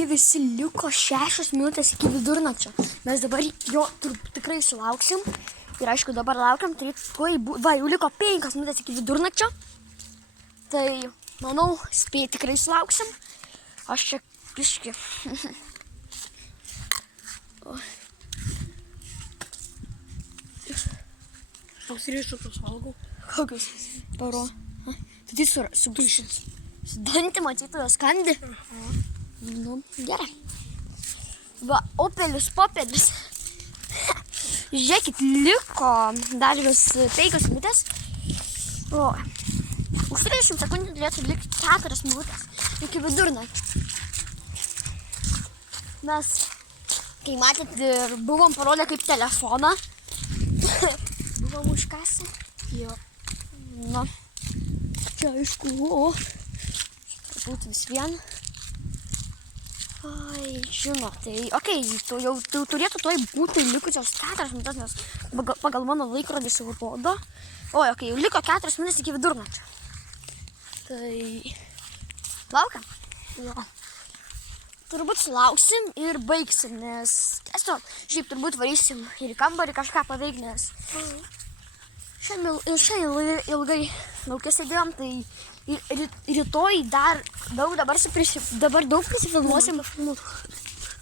Taigi visi liko 6 minutės iki vidurnakčio. Mes dabar jo tikrai sulauksim. Ir aišku, dabar laukiam, tai jau liko 5 minutės iki vidurnakčio. Tai, manau, tikrai sulauksim. Aš čia biški. Koks riešutus valgau? Kokius? Paro. Tai su dantį matytų skandi. Nu, gerai. Va, opelis, popelis. Žiūrėkit, liko dar vis 5 minutės. O, už 30 sekundžių turėtų likti 4 minutės iki vidurnakčio. Mes, kai matėt, buvom parodę kaip telefoną. Buvom užkasę. Jo. Na, čia aišku, turbūt vis vien. Ai, žinot, tai, okei, jau turėtų toj būti likusios 4 minutės, nes pagal mano laikrodį savo rodo. O, okei, jau liko 4 minutės iki vidurnakčio. Tai, laukiam. Jo. Turbūt sulauksim ir baigsim, nes, tiesiog, šiaip turbūt varysim ir į kambarį kažką paveikti, nes šiandien ilgai laukia sėdėjom, tai rytoj dar daug, dabar daug prisifilmuosim.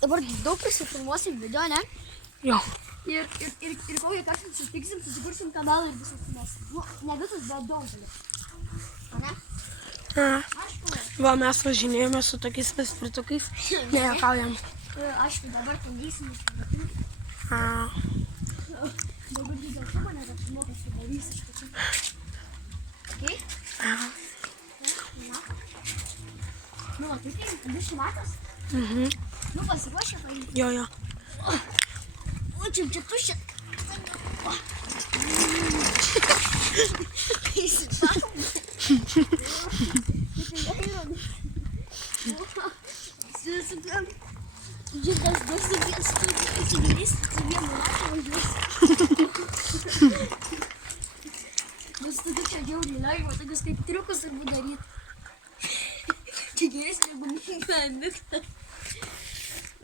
Dabar daug prisifilmuosim video, ne? Jo. Ir kokią kažką susikursim kanalą ir visus filmuosim. Nu, ne visus, bet daugelį. O ne? Va, mes važinėjome su tokiais paspirtukais. Nejuokaujam. Aišku, dabar bandysim. Dabar dėl to mane apsimokas padarys iš pačių. Okei? Nu, tai biškį matas? Nu, pasiruošę paimti. Jo. O, čia tuščia. Žitas duos įsigalys, su vienu ratą važiuosi. Bus tada čia džiaugiai lengva, tokius kaip triukus turbūt daryti. Čia geresnė negu mėgta.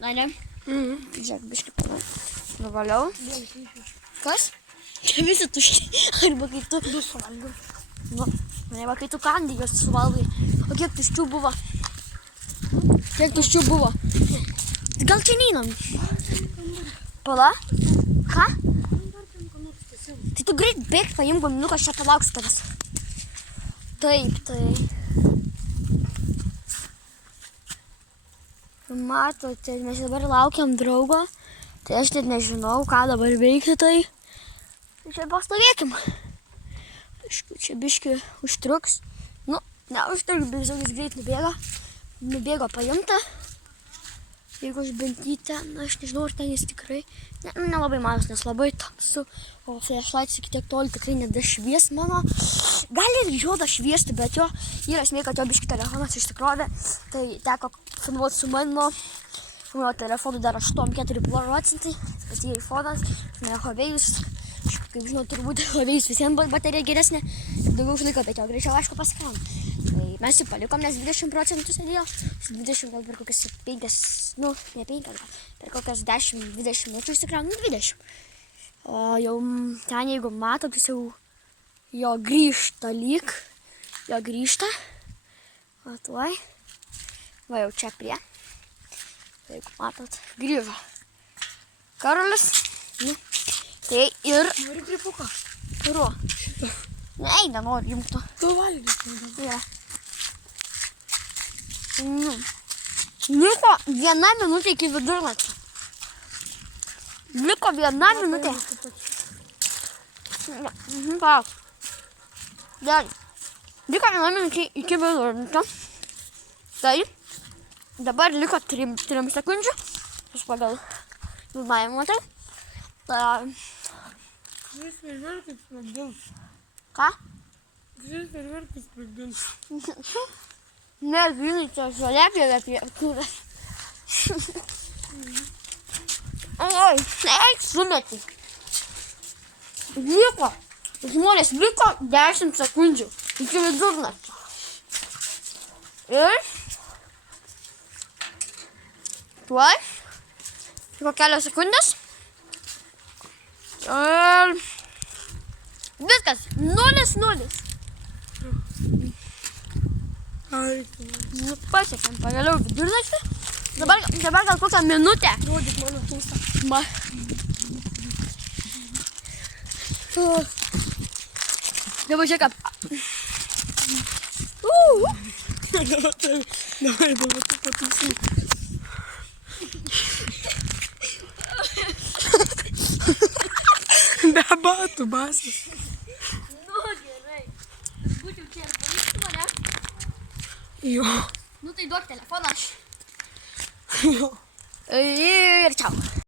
Na, ne? Žiūrėk, biškį nuvaliau. Kas? Čia visi tušti. Arba kai tu... Du suvalgiau. Nu, arba kai tu kandi jos suvalgai. O kiek tuščių buvo? Kiek tuščių buvo? Gal čia neinam? Pala? Ką? Tai tu greit bėg, paimk guminuką, aš čia palauksiu tavęs. Taip, tai... Matote, mes dabar laukiam draugo. Tai aš net nežinau, ką dabar veikti, tai... Čia pastovėkim. Aišku, čia biškį užtruks. Nu, neužtruks, bet jis greit nubėgo. Nubėgo paimta. Jeigu aš bandytę, na, aš nežinau, ar ten jis tikrai, nelabai matos, nes labai tamsu, o flashlights iki tiek toli tikrai nedašvies mano. Gali ir jo dašviesti, bet jo yra esmė, kad jo biškį telefonas išsikrovė, tai teko filmuoti su mano telefonu dar 84%, kad jie iPhone'as, ne Huawei'us, kaip žinau, turbūt Huawei'us visiems baterija geresnė, daugiau užlaiko, bet jo greičiau aišku paskam. Tai mes jį palikom, nes 20% sėdėjo, 20 gal per kokias 5, nu, ne 5, gal per kokias 10-20 minučių įsikrauna, 20. O jau ten, jeigu matot, jis jau jo grįžta lyg, jo grįžta, o tuoj, va jau čia prie, jeigu matot, grįžo. Karolis, nu, tai ir... Nori gripuką? Kurio? Ne, nenoriu jums to. Tu valgysi. Ja. Liko 1 minutė iki vidurnakčio. Liko 1 minutė. Palauk. Gerai. Liko 1 minutė iki vidurnakčio. Tai dabar liko 3 sekundžių. Aš pagal filmavimą tai. Vis ferverkai sprogdins. Ką? Vis ferverkai sprogdins. Ne, žinai, čia žolė prie kūrės. Oi, eik sumeti. Liko, žmonės, liko 10 sekundžių iki vidurnakčio. Ir Tuoj. Liko kelios sekundės. Ir viskas. 0-0. Ai, Nu, pasiekėm pagaliau vidurnaktį. Dabar gal kokią minutę. rodyk mano pulsą. Dabar žiūrėk. Давай, tu pataisyk. Be batų, basas. Nu, gerai. Būčiau čia ir pavykstų mane. Jo. Nu, tai duok telefoną aš. Jo. Ir čiau.